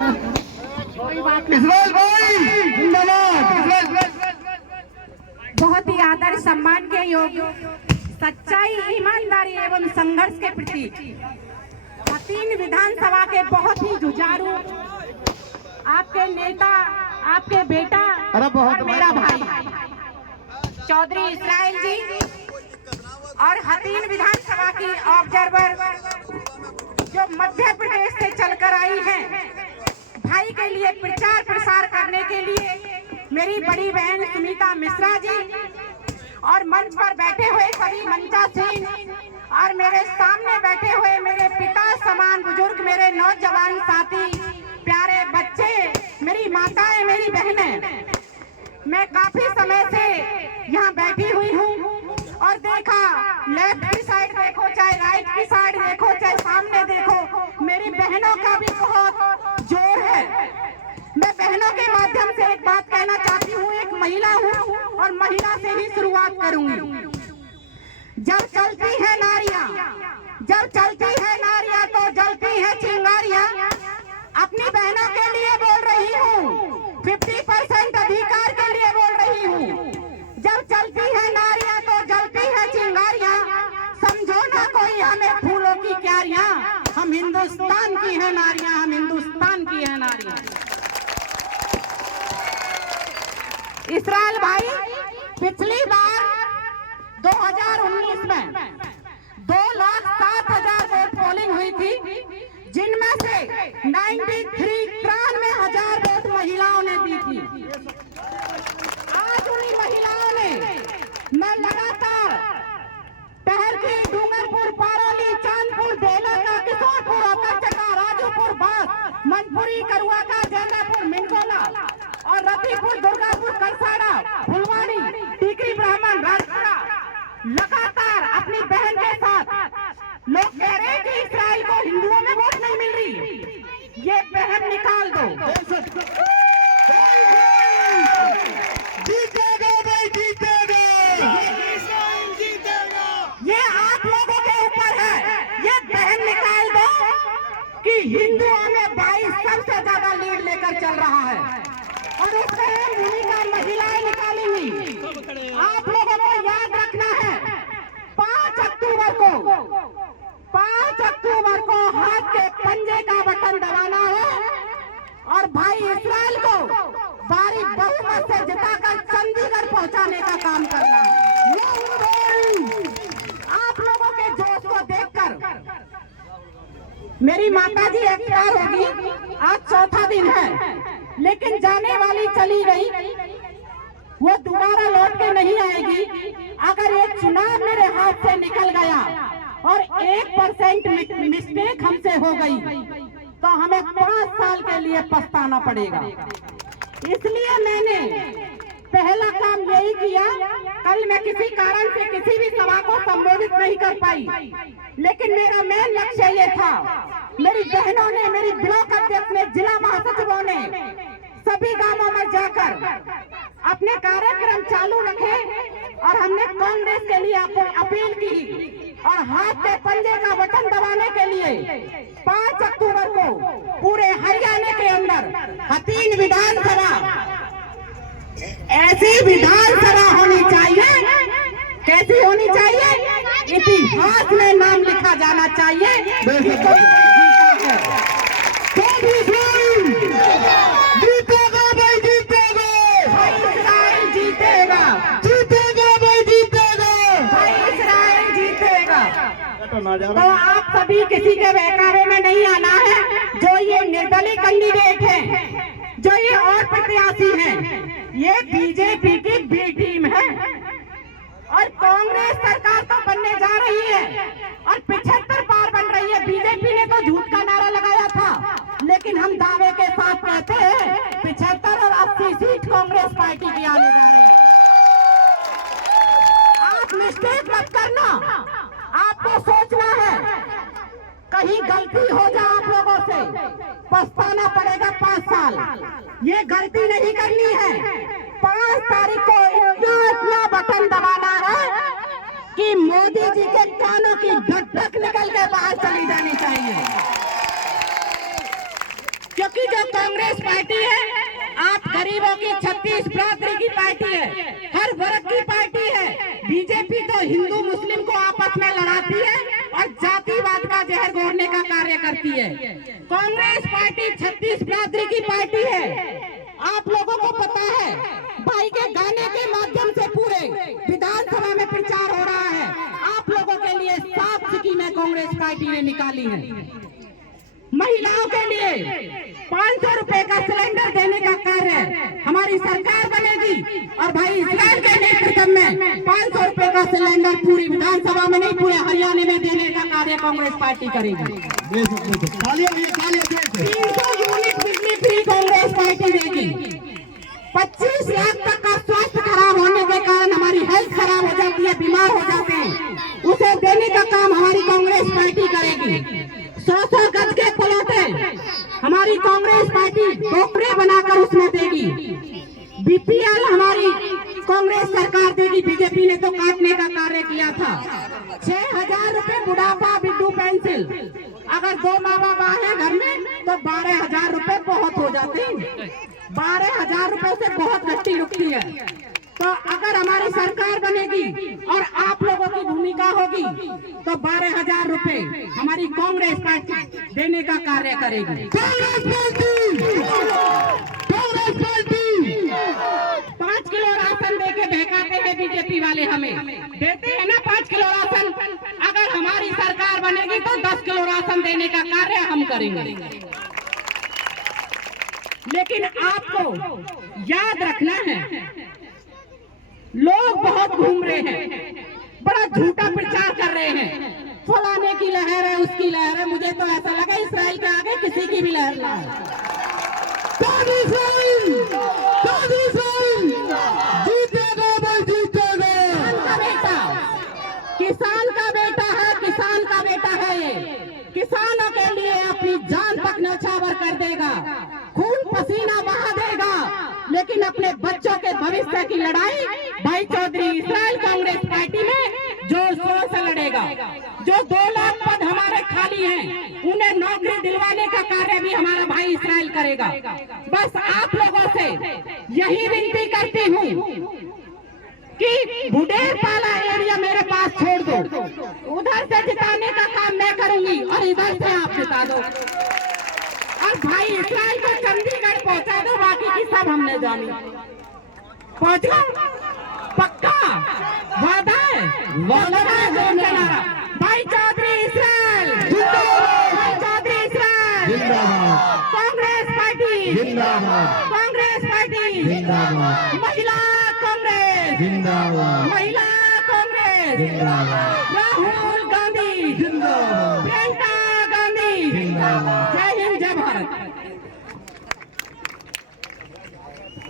Israel भाई जिंदाबाद। बहुत ही आदर सम्मान के योग्य, सच्चाई, ईमानदारी एवं संघर्ष के प्रति हसीन विधानसभा के बहुत ही जुझारू आपके नेता, आपके बेटा और मेरा भाई चौधरी इस्राइल जी और हसीन विधानसभा की ऑब्जर्वर जो मध्य प्रदेश से चलकर आई हैं, भाई के लिए प्रचार प्रसार करने के लिए मेरी बड़ी बहन सुनीता मिश्रा जी और मंच पर बैठे हुए सभी मंचासीन और मेरे सामने बैठे हुए मेरे पिता समान बुजुर्ग, मेरे नौजवान साथी, प्यारे बच्चे, मेरी माताएं, मेरी बहनें, मैं काफी समय से यहाँ बैठी हुई हूँ और देखा, लेफ्ट की साइड देखो, चाहे राइट की साइड देखो, चाहे सामने देखो, मेरी बहनों का भी बहुत जोर है। मैं बहनों के माध्यम से एक बात कहना चाहती हूँ, एक महिला हूँ और महिला से ही शुरुआत करूंगी। जब चलती है नारियां, जब चलती है नारियां तो जलती है चिंगारियां। अपनी बहनों के लिए बोल रही हूँ, 50% अधिकार के लिए बोल रही हूँ। जब चलती है नारियां तो जलती है चिंगारियां। समझो ना कोई हमें फूलों की क्यारियां, हम हिंदुस्तान की है नारियां, हम हिंदुस्तान की है नारियां। इस्राइल भाई, पिछली बार 2019 में 2,07,000 वोट पोलिंग हुई थी, जिनमें से 93,93,000 वोट महिलाओं ने दी थी। आज उन्हीं महिलाओं ने मैं लगातार टहरकी, डूंगरपुर, पारोली, चांदपुर, देलका, किशोरपुर, अकरचका, राजूपुर, बास, मनपुरी, करुआका, जैनापुर, मिंगोला और रतीपुर, दुर्गापुर, करसाड़ा, फुलवाड़ी, टीकरी ब्राह्मण, राजपुरा लगातार अपनी बहन के साथ। लोग कह रहे हैं कि इस्राइल को हिंदुओं में वोट नहीं मिल रही, ये बहन निकाल दो। जीतेगा भाई, जीतेगा, ये आप लोगों के ऊपर है, ये बहन निकाल दो कि हिंदुओं में 22 सबसे ज्यादा लीड लेकर चल रहा है और उसमें भूमिका महिलाएं निकालेंगी। आप लोगों को याद रखना है, 5 अक्टूबर को हाथ के पंजे का बटन दबाना है और भाई इस्राइल को भारी बहुमत से जिताकर चंडीगढ़ पहुंचाने का काम करना है। आप लोगों के जोश को देखकर मेरी माता जी एक्सपायर होगी, आज चौथा दिन है, लेकिन जाने वाली चली गई, वो दोबारा लौट के नहीं आएगी। अगर ये चुनाव मेरे हाथ से निकल गया और 1% मिस्टेक हमसे हो गई तो हमें 5 साल के लिए पछताना पड़ेगा। इसलिए मैंने पहला काम यही किया। कल मैं किसी कारण से किसी भी सभा को संबोधित नहीं कर पाई, लेकिन मेरा मेन लक्ष्य ये था, मेरी बहनों ने, मेरी ब्लॉक अध्यक्ष ने, जिला महासचिवों ने सभी गांवों में जाकर अपने कार्यक्रम चालू रखे और हमने कांग्रेस के लिए अपील की और हाथ के पंजे का बटन दबाने के लिए 5 अक्टूबर को पूरे हरियाणा के अंदर हसीन विधानसभा, ऐसी विधानसभा होनी चाहिए, कैसी होनी चाहिए, इतिहास में नाम लिखा जाना चाहिए। जीतेगा भाई, जीतेगा, इस्राइल जीतेगा, जीतेगा भाई, जीतेगा, इस्राइल जीतेगा। तो आप सभी किसी के बहकावे में नहीं आना है। जो ये निर्दलीय कैंडिडेट हैं, जो ये और प्रत्याशी हैं, ये बीजेपी की बी टीम है और कांग्रेस सरकार तो बनने जा रही है और 75 पार बन रही है। बीजेपी ने तो झूठ का नारा लगाया था, लेकिन हम दावे के साथ कहते हैं 75 और 80 सीट कांग्रेस पार्टी की आने जा रही है। आप मिस्टेक मत करना, आपको सोचना है, कहीं गलती हो जाए आप लोगों से पछताना पड़ेगा 5 साल। ये गलती नहीं करनी है। 5 तारीख को इतना बटन दबाना है कि मोदी जी के कानों की धक धक निकल के बाहर चली जानी चाहिए। क्योंकि जो कांग्रेस पार्टी है, आप गरीबों की 36 बिरादरी की पार्टी है, हर वर्ग की पार्टी है। बीजेपी तो हिंदू मुस्लिम को आपस में लड़ाती है और जातिवाद का जहर घोरने का कार्य करती है। कांग्रेस पार्टी 36 बिरादरी की पार्टी है। आप लोगों को पता है, भाई के गाने के माध्यम से पूरे विधानसभा में प्रचार हो रहा है। आप लोगों के लिए 7 स्कीमें कांग्रेस पार्टी ने निकाली है। महिलाओं के लिए 500 रुपए का सिलेंडर देने का कार्य हमारी सरकार बनेगी और भाई इस्राइल के नेतृत्व में 500 रुपए का सिलेंडर पूरी विधानसभा में नहीं, पूरे हरियाणा में देने का कार्य कांग्रेस पार्टी करेगी। 300 यूनिट बिजली फ्री कांग्रेस पार्टी देगी। 25 लाख तक का स्वास्थ्य खराब होने के कारण हमारी हेल्थ खराब हो जाती है, बीमार हो जाते हैं, उसे देने का काम हमारी कांग्रेस पार्टी करेगी। 100 गज के प्लॉटे हमारी कांग्रेस पार्टी डोकरे बनाकर उसमें देगी। बीपीएल हमारी कांग्रेस सरकार देगी, बीजेपी ने तो काटने का कार्य किया था। 6,000 रुपए बुढ़ापा विधु पेंसिल, अगर 2 माँ बाप है घर में तो 12,000 रुपए बहुत हो जाते हैं। 12,000 रुपए से बहुत घट्टी रुकती है। तो अगर हमारी सरकार बनेगी और आप लोगों की भूमिका होगी तो 12,000 रुपए हमारी कांग्रेस पार्टी देने का कार्य करेगी। कांग्रेस पार्टी 5 किलो राशन देके बहकाते हैं बीजेपी वाले, हमें देते हैं ना 5 किलो राशन। अगर हमारी सरकार बनेगी तो 10 किलो राशन देने का कार्य हम करेंगे। लेकिन आपको याद रखना है, लोग बहुत घूम रहे हैं, बड़ा झूठा प्रचार कर रहे हैं, फलाने की लहर है, उसकी लहर है। मुझे तो ऐसा लगा इस्राइल के आगे किसी की भी लहर ना है। किसान का बेटा है, किसान का बेटा है ये। किसानों के लिए अपनी जान तक न्यौछावर कर देगा, खून पसीना बहा देगा, लेकिन अपने बच्चों के भविष्य की लड़ाई भाई चौधरी इस्राइल कांग्रेस पार्टी में जोर शोर से लड़ेगा। जो 2 लाख पद हमारे खाली हैं, उन्हें नौकरी दिलवाने का कार्य भी हमारा भाई इस्राइल करेगा। बस आप लोगों से यही विनती करती हूँ कि बुडेर पाला एरिया मेरे पास छोड़ दो, उधर से जिताने का काम मैं करूंगी और इधर से आप जिता दो। और भाई इस्राइल को चंडीगढ़ पहुंचा दो, बाकी की सब हमने जानी। पहुंचो, पक्का वादा है, वादा है। भाई चौधरी इस्राइल, भाई चौधरी इस्राइल, कांग्रेस पार्टी, कांग्रेस पार्टी, महिला कांग्रेस, महिला कांग्रेस, राहुल गांधी, प्रियंका गांधी, जय हिंद जय भारत।